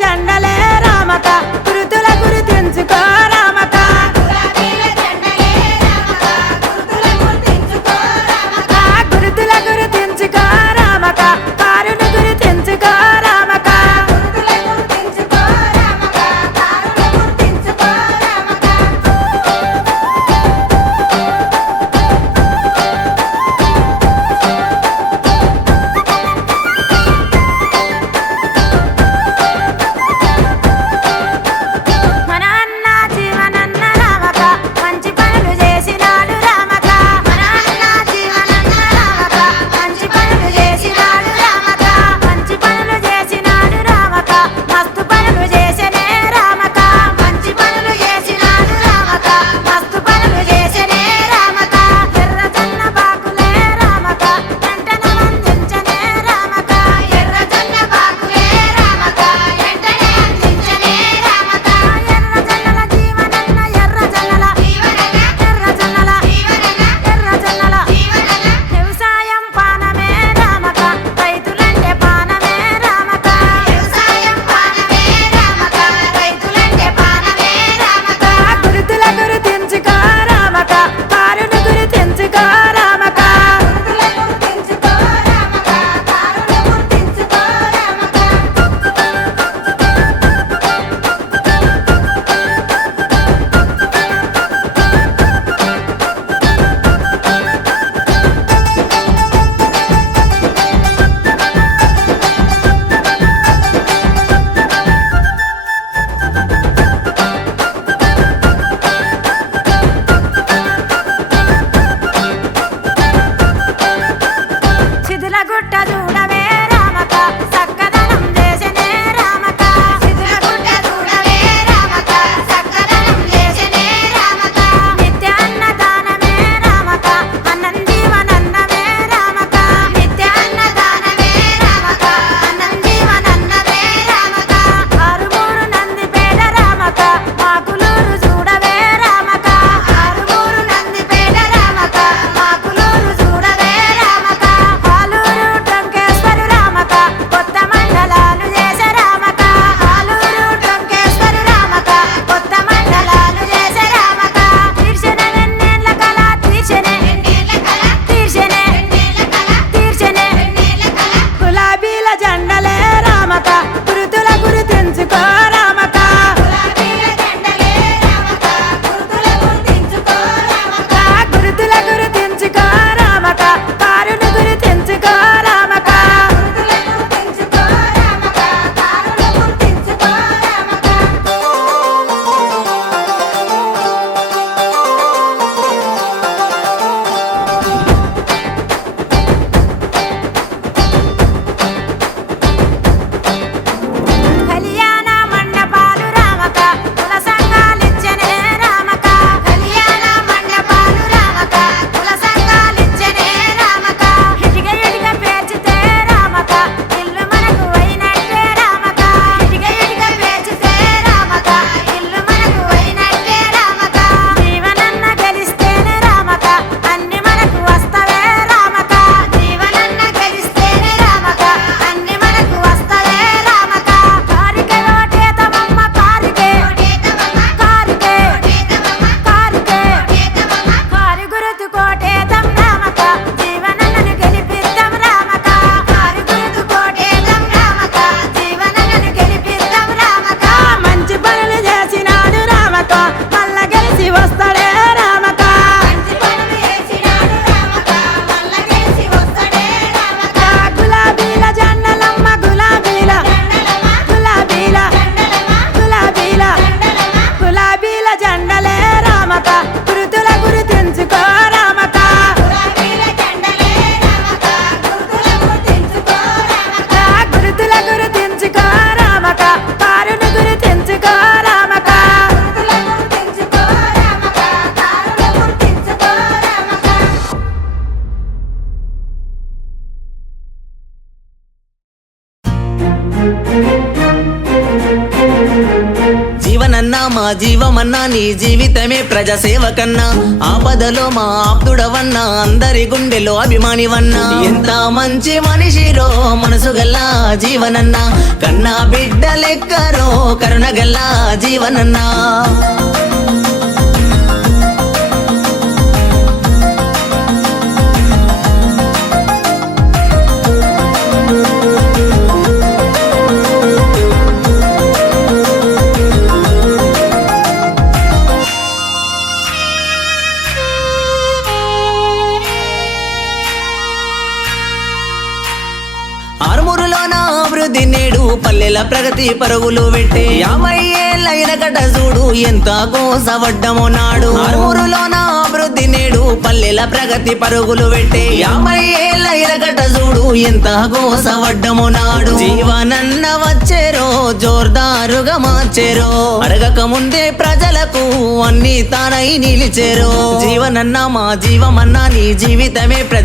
జెండలే రామక గురుతుల గుర్తించుకో రామక గురుతుల గుర్తించుకో రామక కారును గుర్తించుకో రామక జీవనన్నా మా జీవమన్నా నీ జీవితమే ప్రజాసేవకన్నా ఆపదలో మా ఆప్తుడవన్నా అందరి గుండెలో అభిమానివన్నా ఎంత మంచి మనిషిరో మనసు గల్లా జీవనన్నా కన్నా బిడ్డ లెక్కరో కరుణ గల్లా జీవనన్నా ఆరుమూరులోన అభివృద్ధి నేడు పల్లెల ప్రగతి పరుగులు పెట్టే 50 ఏళ్ళైన గడ్డ చూడు ఎంత కోసవడ్డమో నాడు ఆరుమూరులోన అభివృద్ధి నేడు పల్లెల ప్రగతి పరుగులు పెట్టే 50 ఏళ్ళైన గడ్డ చూడు ఎంత కోసవడ్డమో నాడు జీవనన్న వచ్చేరో జోర్దారుగా మార్చేరో అడగక ముందే ప్రజలకు అన్ని తానై నిలిచేరో జీవనన్న మా జీవమన్నా నీ జీవితమే ప్రజ